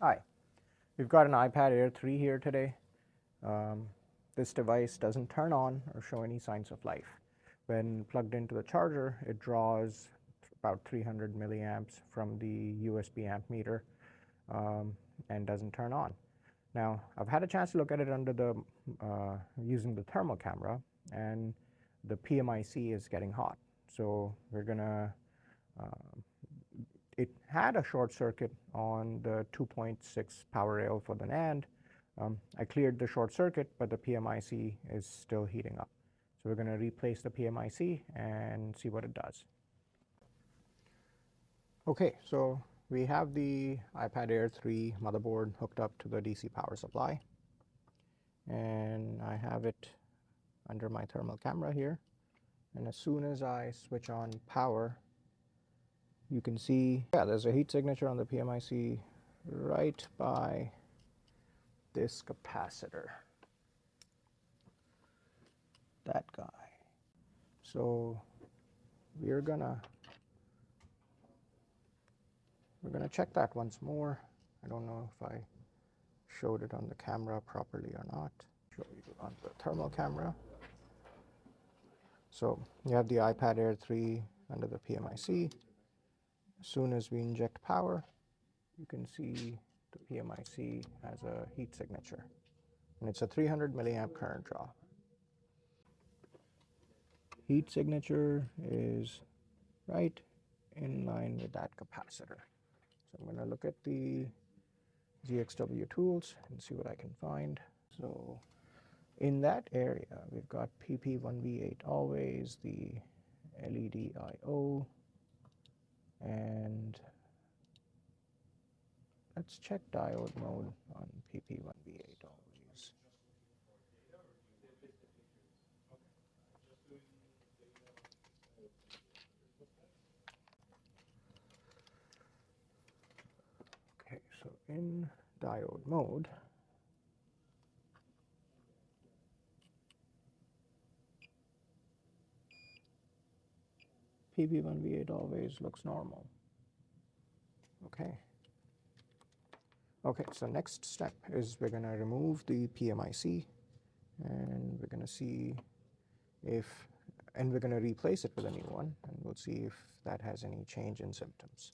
Hi, we've got an iPad Air 3 here today. This device doesn't turn on or show any signs of life. When plugged into the charger, it draws about 300 milliamps from the USB amp meter and doesn't turn on. Now, I've had a chance to look at it under the using the thermal camera, and the PMIC is getting hot. So we're gonna it had a short circuit on the 2.6 power rail for the NAND. I cleared the short circuit, but the PMIC is still heating up. So we're going to replace the PMIC and see what it does. Okay, so we have the iPad Air 3 motherboard hooked up to the DC power supply. And I have it under my thermal camera here. And as soon as I switch on power, you can see, there's a heat signature on the PMIC right by this capacitor. That guy. So we're gonna check that once more. I don't know if I showed it on the camera properly or not. Show you on the thermal camera. So you have the iPad Air 3 under the PMIC. As soon as we inject power, you can see the PMIC has a heat signature, and it's a 300 milliamp current draw. Heat signature is right in line with that capacitor. So I'm going to look at the GXW tools and see what I can find. So in that area, we've got PP1V8 always, the LED IO, and let's check diode mode on PP1V8 always. Okay, so in diode mode, PP1V8 always looks normal. Okay. Okay, so next step is we're going to remove the PMIC, and we're going to see if, and we're going to replace it with a new one, and we'll see if that has any change in symptoms.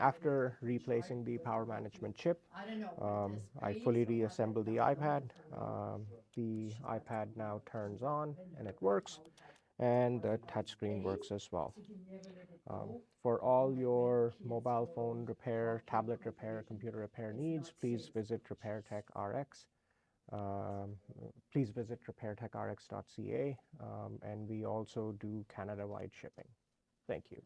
After replacing the power management chip, I fully reassembled the iPad. The iPad now turns on and it works, and the touchscreen works as well. For all your mobile phone repair, tablet repair, computer repair needs, please visit Repairtech RX. Please visit repairtechrx.ca, and we also do Canada-wide shipping. Thank you.